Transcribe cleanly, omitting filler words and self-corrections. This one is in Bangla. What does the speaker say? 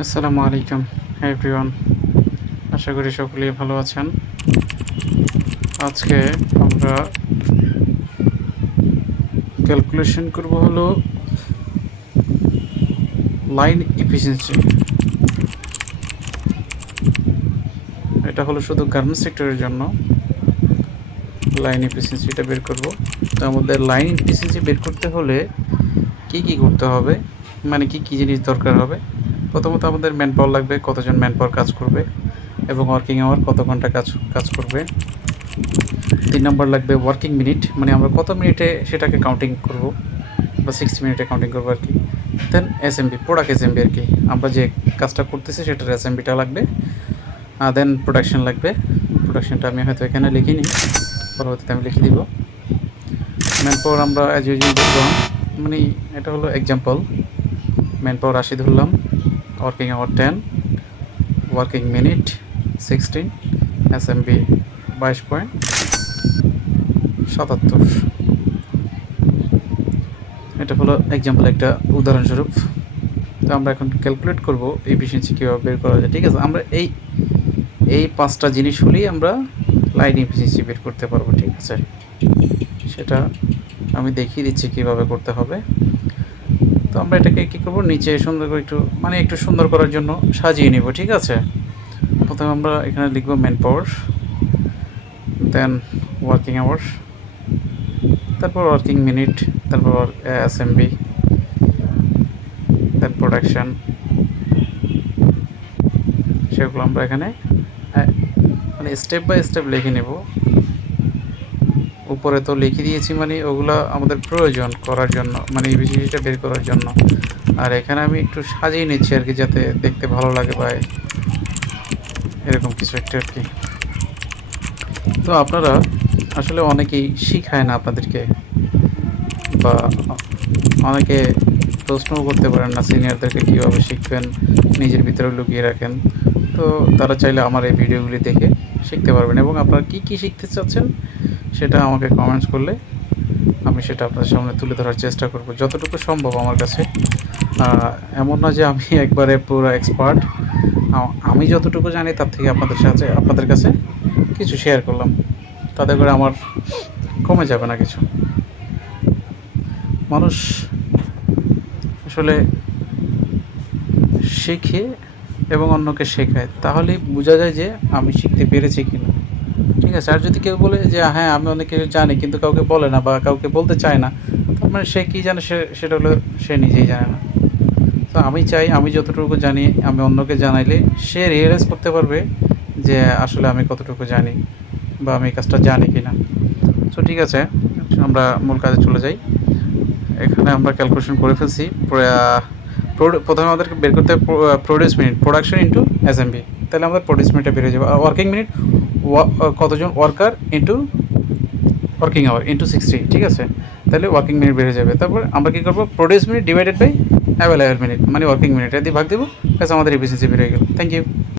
আসসালামু আলাইকুম এভরিওয়ান, আশা করি সকলেই ভালো আছেন। আজকে আমরা ক্যালকুলেশন করব হলো লাইন এফিসিয়েন্সি। এটা হলো শুধু গার্মেন্টস সেক্টরের জন্য লাইন এফিসিয়েন্সিটা বের করব। তো আমাদের লাইন এফিসিয়েন্সি বের করতে হলে কি করতে হবে, মানে কি জিনিস দরকার হবে। প্রথমত আমাদের ম্যান পাওয়ার লাগবে, কতজন ম্যান পাওয়ার কাজ করবে এবং ওয়ার্কিং আওয়ার কত ঘন্টা কাজ করবে। 3 নম্বর লাগবে ওয়ার্কিং মিনিট, মানে আমরা কত মিনিটে সেটাকে কাউন্টিং করব বা 60 মিনিটে কাউন্টিং করবো আর কি। দেন এসএমবি, প্রোডাক্ট এসএমবি আর কি, আমরা যে কাজটা করতেছি সেটার এসএমবিটা লাগবে। দেন প্রোডাকশন লাগবে, প্রোডাকশনটা আমি হয়তো এখানে লিখিনি, পরবর্তীতে আমি লিখে দিব। ম্যান পাওয়ার আমরা অ্যাজ ইউজুয়াল ধরলাম, মানে এটা হলো এক্সাম্পল। ম্যান পাওয়ার 80 ধরলাম, working hour 10, working minute 16, SMV 22.77। এটা হলো এক্সাম্পল, একটা উদাহরণস্বরূপ। তো আমরা এখন ক্যালকুলেট করব এফিসিয়েন্সি কীভাবে বের করা যায়। ঠিক আছে, আমরা এই 5টা জিনিস হলেই আমরা লাইন এফিসিয়েন্সি বের করতে পারবো। ঠিক আছে, সেটা আমি দেখিয়ে দিচ্ছি কীভাবে করতে হবে। তো আমরা এটাকে কী করবো, নিচে সুন্দর করে একটু সুন্দর করার জন্য সাজিয়ে নিব। ঠিক আছে, প্রথমে আমরা এখানে লিখব ম্যান পাওয়ার, দেন ওয়ার্কিং আওয়ার্স, তারপর ওয়ার্কিং মিনিট, তারপর এসএমবি, দেন প্রোডাকশন। সেগুলো আমরা এখানে মানে স্টেপ বাই স্টেপ লিখে নেব। উপরে তো লিখে দিয়েছি, মানে ওগুলো আমাদের প্রয়োজন করার জন্য, মানে এই বিষয়টা বের করার জন্য। আর এখানে আমি একটু সাজিয়ে নিচ্ছি আর কি, যাতে দেখতে ভালো লাগে বা এরকম কিছু একটা আর কি। তো আপনারা আসলে অনেকেই শিখায় না আপনাদেরকে, বা অনেকে প্রশ্নও করতে পারেন না সিনিয়রদেরকে কীভাবে শিখবেন, নিজের ভিতরে লুকিয়ে রাখেন। তো তারা চাইলে আমার এই ভিডিওগুলি দেখে শিখতে পারবেন, এবং আপনারা কি শিখতে চাচ্ছেন সেটা আমাকে কমেন্টস করলে আমি সেটা আপনাদের সামনে তুলে ধরার চেষ্টা করব যতটুকু সম্ভব আমার কাছে। এমন না যে আমি একবারে পুরো এক্সপার্ট, আমি যতটুকু জানি তার থেকে আপনাদের কাছে কিছু শেয়ার করলাম, তাতে করে আমার কমে যাবে না কিছু। মানুষ আসলে শেখে এবং অন্যকে শেখায়, তাহলেই বোঝা যায় যে আমি শিখতে পেরেছি কিনা। ঠিক আছে, আর যদি কেউ বলে যে হ্যাঁ আমি অনেক কিছু জানি কিন্তু কাউকে বলে না বা কাউকে বলতে চায় না, তার মানে সে কী জানে সেটা হলো সে নিজেই জানে না। তো আমি চাই আমি যতটুকু জানি আমি অন্যকে জানাইলে সে রিয়েলাইজ করতে পারবে যে আসলে আমি কতটুকু জানি বা আমি এই কাজটা জানি কি না। তো ঠিক আছে, আমরা মূল কাজে চলে যাই। এখানে আমরা ক্যালকুলেশন করে ফেলছি। প্রথমে আমাদেরকে বের করতে হবে produce minute, production into SMV, তাহলে আমাদের প্রোডিউস মিনিটটা বেড়ে যাবে। ওয়ার্কিং মিনিট, কতজন worker into working hour into 60। ঠিক আছে, তাহলে ওয়ার্কিং মিনিট বেড়ে যাবে। তারপর আমরা কী করবো, produce minute divided by available minute, মানে ওয়ার্কিং মিনিট দিয়ে ভাগ দেবো, ব্যাস আমাদের এফিসিয়েন্সি বেড়ে গেল। Thank you.